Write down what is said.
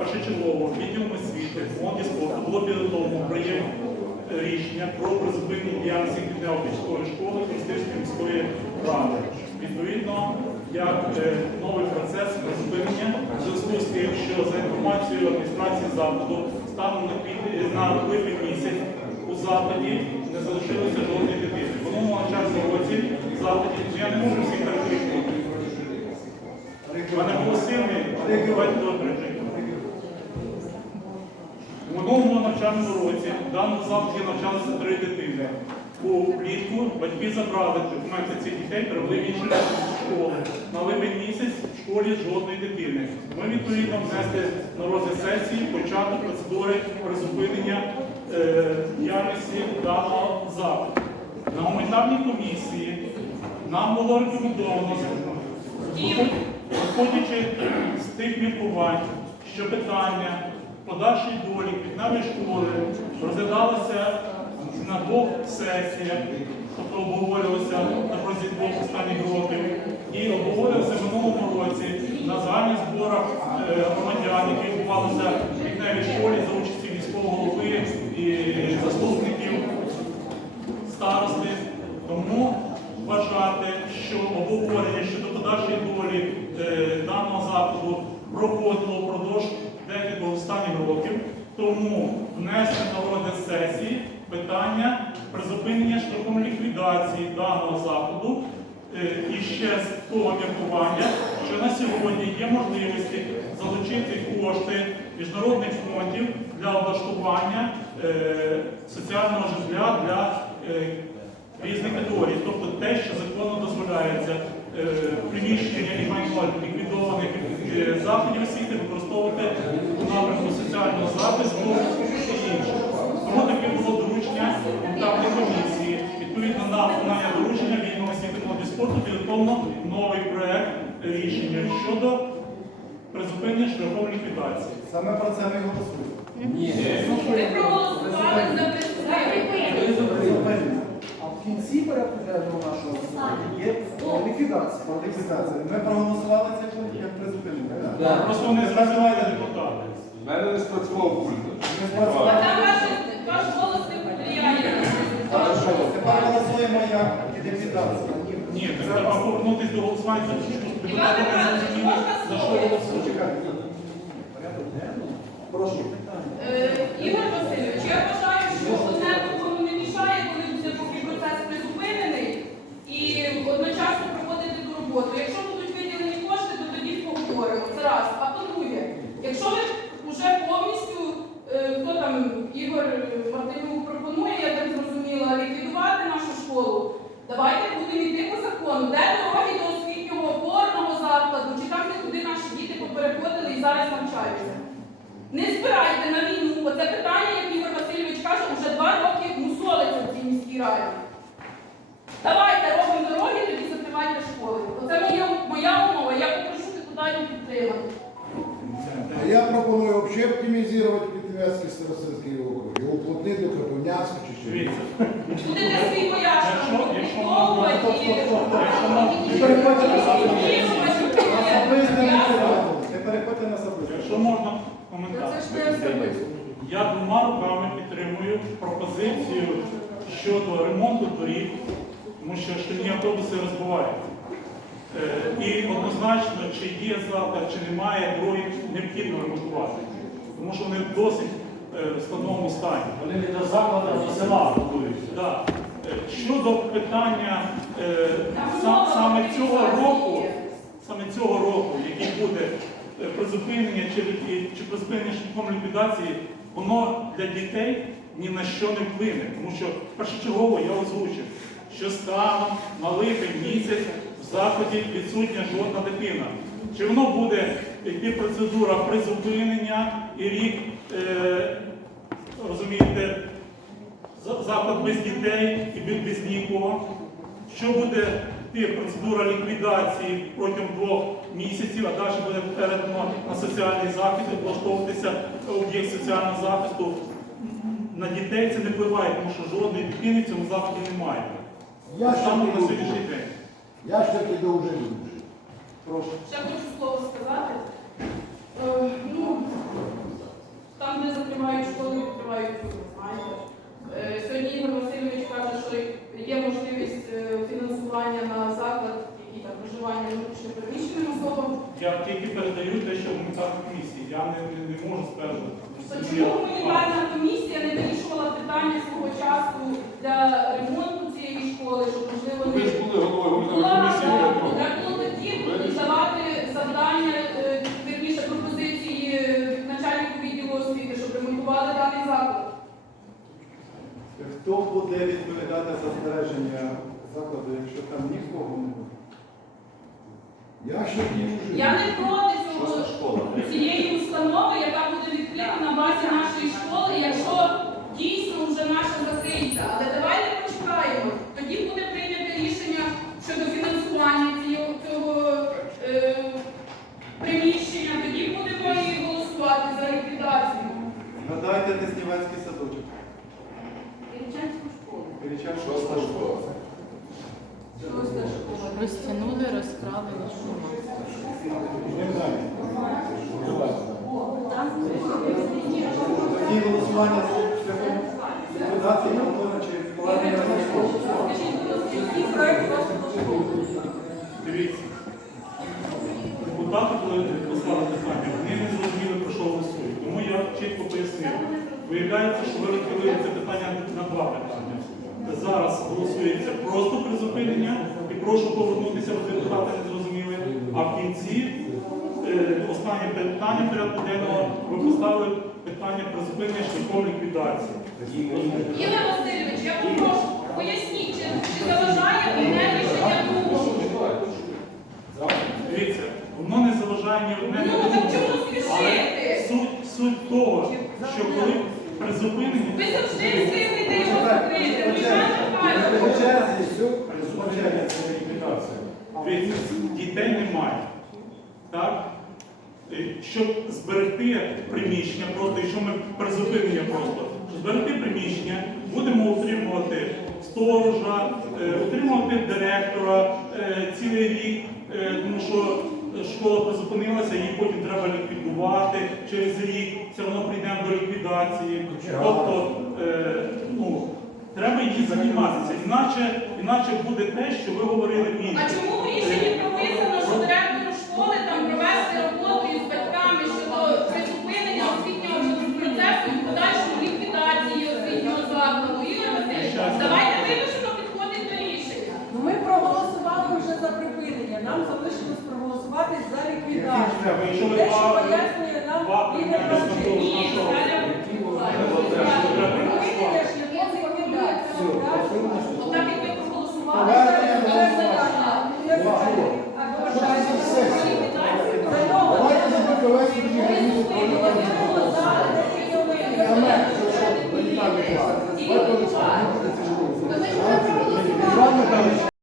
першочергово відділом освіти, молоді спорту було підготовлено проєкт е, рішення про призупинення діяльності Кінеопільської школи Костівської міської ради. Відповідно, як е, новий процес призупинення в зв'язку з тим, що за інформацією адміністрації закладу станом на липень місяць у закладі не залишилося жодної дитини. В минулому навчальному році закладі я не можу всіх перекрити. Пане Голосівний, давайте добре. У минулому навчальному році в даному закладі навчалися три дитини. У влітку батьки забрали документи цих дітей, привели в інші школи. На липень місяць в школі жодної дитини. Ми відповідно внесли на розгляд сесії початок процедури призупинення е, діяльності даного закладу. На гуманітарній комісії нам було рекомендовано Виходячи з тих міркувань, що питання подальшої долі квітневої школи розглядалося на двох сесіях, тобто обговорювалося на протязі двох останніх років, і обговорювалося в минулому році на загальних зборах е, громадян, які відбувалися в квітневій школі за участі міського голови і заступників старости. Тому вважати, що обговорення щодо подальшої долі е, даного закладу проходило впродовж декількох останніх років. Тому внести на розгляд сесії питання призупинення шляхом ліквідації даного закладу е, і ще з того міркування, що на сьогодні є можливості залучити кошти міжнародних фондів для облаштування е, соціального житла для е, різних категорій, тобто те, що законно дозволяється приміщення і майно ліквідованих заходів освіти використовувати у напрямку соціального захисту і інше. Спорту підготовлено новий проект рішення щодо призупинення шляхом ліквідації. Саме про це ми голосуємо. Ви проголосували за призупинення. А в кінці порядку нашого є ліквідація. Про ліквідацію. Ми проголосували це як призупинення. Просто не зрозуміли депутати. У мене не спрацював пульт. Ми А там ваш, голос не результат. Тепер голосуємо як ліквідація. Ні, так треба повернутися до голосування, тому що депутати не зрозуміли, за що голосують. Прошу. Е, Ігор Васильович, я вважаю, що одне другому не мішає, коли буде поки процес призупинений і одночасно проходити ту роботу. Якщо будуть виділені кошти, то тоді поговоримо. Це раз. А по-друге, якщо ви вже повністю, е, хто там Ігор Мартинюк пропонує, я так зрозуміла, ліквідувати нашу школу, давайте будемо йти по закону. Де дороги до освітнього опорного закладу, чи там, де куди наші діти попереходили і зараз навчаються. Не збирайте на війну, бо це питання, як Ігор Васильович каже, вже два роки мусолиться в цій міській раді. Давайте робимо дороги, тоді закривайте школи. Оце моя, моя умова, я попрошу депутатів підтримати. А я пропоную вообще оптимизировать Пятигорский старостинский округ и уплотнить до Кропивнянска чуть-чуть. Дивіться, Будете свій пояснення Якщо- якщо підготовувати і Якщо можна, Ви переходьте на Ігор особисте. Особисте не переходьте на особисте. якщо можна коментар. особисто. Я двома руками підтримую пропозицію щодо ремонту доріг, тому що шкільні автобуси розбиваються. Е, І однозначно, чи є заклад, чи немає дороги, необхідно ремонтувати, тому що вони досить е, складному стані. Вони не до закладу, а до села будуються. Да. Е, Щодо питання е, сам- саме цього року, саме цього року, який буде е, призупинення чи, чи призупинення шляхом ліквідації, воно для дітей ні на що не вплине. Тому що першочергово я озвучив, що станом на липень місяць в закладі відсутня жодна дитина. Чи воно буде йти процедура призупинення і рік, е, розумієте, заклад без дітей і без- без нікого. Що буде йти процедура ліквідації протягом двох місяців, а далі буде передано на соціальний захист, облаштовуватися об'єкт соціального захисту. На дітей це не впливає, тому що жодної дитини в цьому закладі немає. Я ще Саме на сьогоднішній день. Я ще піду вже інше. Прошу. Ще хочу слово сказати. Е, ну, можемо стежити. То чому гуманітарна комісія не вирішувала питання свого часу для ремонту цієї школи, щоб можливо Ви ж не були головою була комісії. так, треба було тоді давати завдання, е, вірніше пропозиції е, начальнику відділу освіти, щоб ремонтували даний заклад. Хто буде відповідати за збереження закладу, якщо там нікого не буде? Я ще не вже. Я не проти цього цієї установи, яка буде відкрита на базі нашої школи, якщо дійсно вже наша закриється. Але давайте почекаємо. Тоді буде прийнято рішення щодо фінансування цього, цього е, приміщення. Тоді будемо і голосувати за ліквідацію. Надайте Деснівецький садочок. Іричанську школу. Шоста школа. Шоста школа. Розтягнули, розправили, далі. Тоді голосування шляхом Антона чи повернення на школу. Скажіть, будь ласка, який проект вашого школи? Дивіться, депутати, коли послали питання, вони не зрозуміли, про що голосують. Тому я чітко пояснив. Виявляється, що ви розділили це питання на два питання. Зараз голосується просто призупинення і прошу повернутися, бо депутати не зрозуміли. А в кінці е, останнє питання порядку денного ви поставили питання призупинення шляхом ліквідації. Ігор Васильович, я попрошу, поясніть, чи, чи заважає одне рішення другому? Дивіться, воно не заважає ні одне, Ну, так чому спішити? суть того, що коли призупинення, Ви завжди його закрити. По не черзі, все. Призупинення це ліквідація. дітей немає. Так? Е, Щоб зберегти приміщення, просто, якщо ми призупинення просто, щоб зберегти приміщення, будемо утримувати сторожа, е, утримувати директора е, цілий рік, тому що школа призупинилася, її потім треба ліквідувати через рік, все одно прийдемо до ліквідації. Тобто, е, ну, треба її займатися. Іначе, іначе буде те, що ви говорили мені. А чому в рішенні прописано, що директору школи там провести роботу із батьками щодо за ліквідацію. Те, що пояснює нам лідер правчині.